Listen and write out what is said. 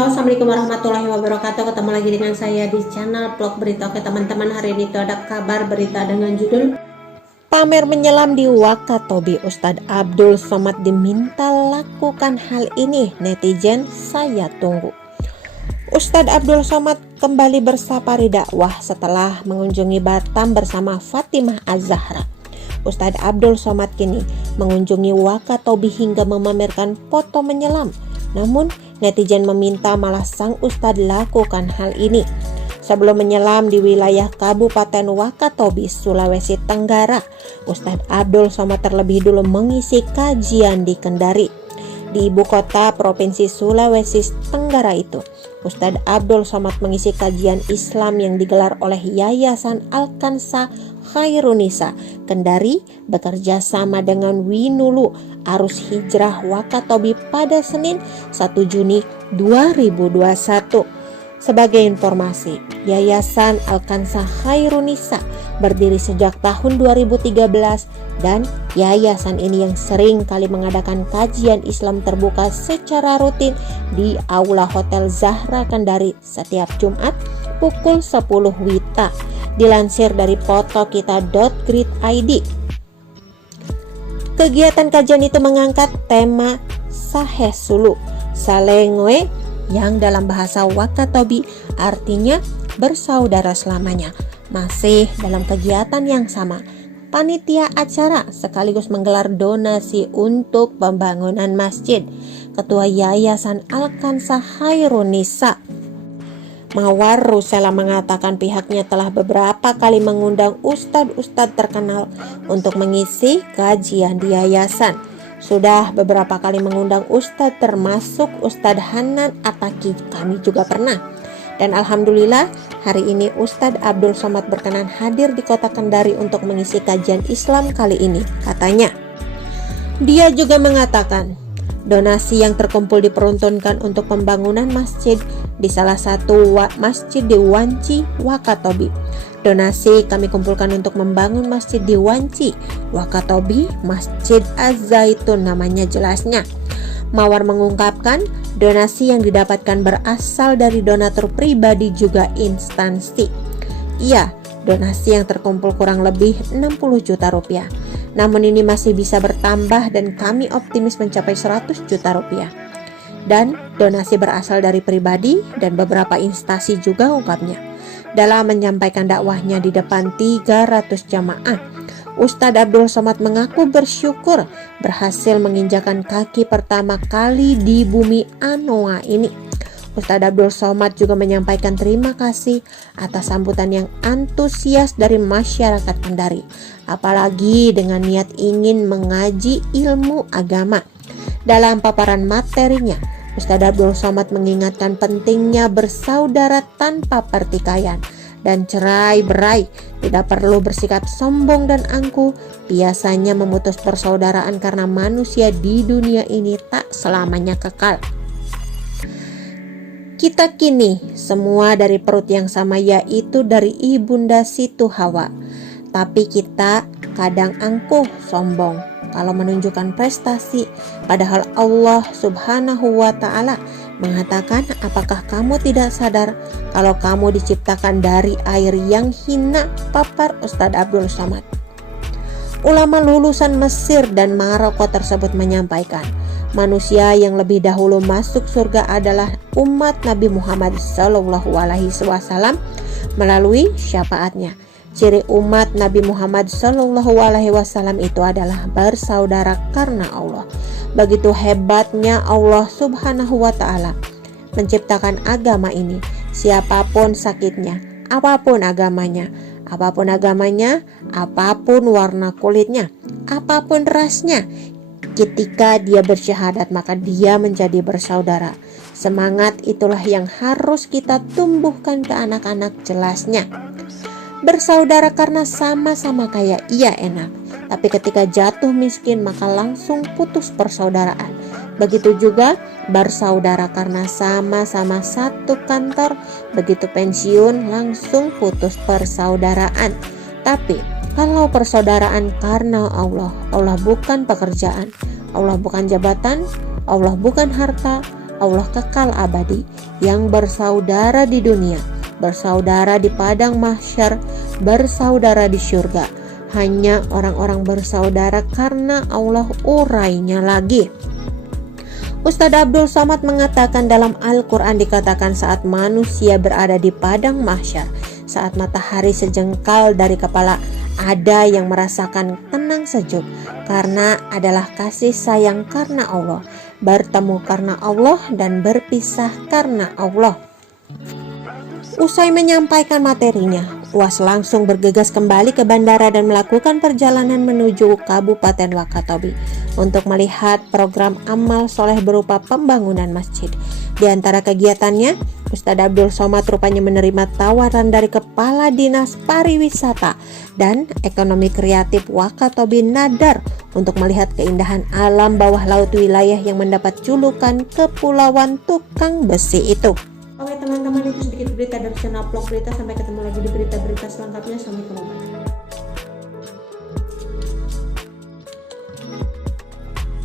Halo, assalamualaikum warahmatullahi wabarakatuh. Ketemu lagi dengan saya di channel vlog berita. Oke teman-teman, hari ini tuh ada kabar berita dengan judul pamer menyelam di Wakatobi. Ustadz Abdul Somad diminta lakukan hal ini, netizen saya tunggu. Ustadz Abdul Somad kembali bersafari dakwah setelah mengunjungi Batam bersama Fatimah Az-Zahra. Ustadz Abdul Somad kini mengunjungi Wakatobi hingga memamerkan foto menyelam. Namun netizen meminta malah sang ustadz lakukan hal ini. Sebelum menyelam di wilayah Kabupaten Wakatobi, Sulawesi Tenggara, Ustadz Abdul Somad terlebih dulu mengisi kajian di Kendari. Di ibu kota Provinsi Sulawesi Tenggara itu, Ustadz Abdul Somad mengisi kajian Islam yang digelar oleh Yayasan Al-Kansa Khairunisa Kendari bekerja sama dengan Winulu Arus Hijrah Wakatobi pada Senin 1 Juni 2021. Sebagai informasi, Yayasan Al-Kansa Khairunisa berdiri sejak tahun 2013 dan yayasan ini yang sering kali mengadakan kajian Islam terbuka secara rutin di Aula Hotel Zahra Kendari setiap Jumat pukul 10 WITA. Dilansir dari fotokita.grid.id. Kegiatan kajian itu mengangkat tema Sahe Sulu Salengoe yang dalam bahasa Wakatobi artinya bersaudara selamanya. Masih dalam kegiatan yang sama, panitia acara sekaligus menggelar donasi untuk pembangunan masjid. Ketua Yayasan Al-Kansa Khairunisa Mawar Rusela mengatakan pihaknya telah beberapa kali mengundang ustadz-ustadz terkenal untuk mengisi kajian di yayasan. Sudah beberapa kali mengundang ustadz termasuk Ustadz Hanan Ataki, kami juga pernah. Dan alhamdulillah hari ini Ustadz Abdul Somad berkenan hadir di kota Kendari untuk mengisi kajian Islam kali ini, katanya. Dia juga mengatakan donasi yang terkumpul diperuntukkan untuk pembangunan masjid di salah satu masjid di Wanci, Wakatobi. Donasi kami kumpulkan untuk membangun masjid di Wanci, Wakatobi, Masjid Az-Zaitun namanya jelasnya. Mawar mengungkapkan donasi yang didapatkan berasal dari donatur pribadi juga instansi. Iya, donasi yang terkumpul kurang lebih 60 juta rupiah. Namun ini masih bisa bertambah dan kami optimis mencapai 100 juta rupiah. Dan donasi berasal dari pribadi dan beberapa instansi juga, ungkapnya. Dalam menyampaikan dakwahnya di depan 300 jamaah, Ustadz Abdul Somad mengaku bersyukur berhasil menginjakan kaki pertama kali di bumi Anoa ini. Ustadz Abdul Somad juga menyampaikan terima kasih atas sambutan yang antusias dari masyarakat Kendari, apalagi dengan niat ingin mengaji ilmu agama. Dalam paparan materinya, Ustadz Abdul Somad mengingatkan pentingnya bersaudara tanpa pertikaian dan cerai-berai. Tidak perlu bersikap sombong dan angkuh. Biasanya memutus persaudaraan karena manusia di dunia ini tak selamanya kekal. Kita kini semua dari perut yang sama, yaitu dari ibunda Situ Hawa. Tapi kita kadang angkuh, sombong kalau menunjukkan prestasi, padahal Allah Subhanahu wa Ta'ala mengatakan, apakah kamu tidak sadar kalau kamu diciptakan dari air yang hina? Papar Ustadz Abdul Somad. Ulama lulusan Mesir dan Maroko tersebut menyampaikan, manusia yang lebih dahulu masuk surga adalah umat Nabi Muhammad SAW melalui syafaatnya. Ciri umat Nabi Muhammad SAW itu adalah bersaudara karena Allah. Begitu hebatnya Allah Subhanahu wa Ta'ala menciptakan agama ini. Siapapun sakitnya, apapun agamanya, apapun warna kulitnya, apapun rasnya, ketika dia bersyahadat maka dia menjadi bersaudara. Semangat itulah yang harus kita tumbuhkan ke anak-anak, jelasnya. Bersaudara karena sama-sama kaya, iya enak. Tapi ketika jatuh miskin maka langsung putus persaudaraan. Begitu juga bersaudara karena sama-sama satu kantor. Begitu pensiun langsung putus persaudaraan. Tapi kalau persaudaraan karena Allah, Allah bukan pekerjaan, Allah bukan jabatan, Allah bukan harta, Allah kekal abadi, yang bersaudara di dunia, bersaudara di padang mahsyar, bersaudara di syurga. Hanya orang-orang bersaudara karena Allah, urainya lagi. Ustadz Abdul Somad mengatakan dalam Al-Quran dikatakan saat manusia berada di padang mahsyar, saat matahari sejengkal dari kepala, ada yang merasakan tenang sejuk karena adalah kasih sayang karena Allah, bertemu karena Allah dan berpisah karena Allah. Usai menyampaikan materinya, UAS langsung bergegas kembali ke bandara dan melakukan perjalanan menuju Kabupaten Wakatobi untuk melihat program amal soleh berupa pembangunan masjid. Di antara kegiatannya, Ustadz Abdul Somad rupanya menerima tawaran dari Kepala Dinas Pariwisata dan Ekonomi Kreatif Wakatobi Nadar untuk melihat keindahan alam bawah laut wilayah yang mendapat julukan Kepulauan Tukang Besi itu. Oke teman-teman, itu sedikit berita dari channel Vlog Berita. Sampai ketemu lagi di berita-berita selengkapnya. Assalamualaikum warahmatullahi wabarakatuh.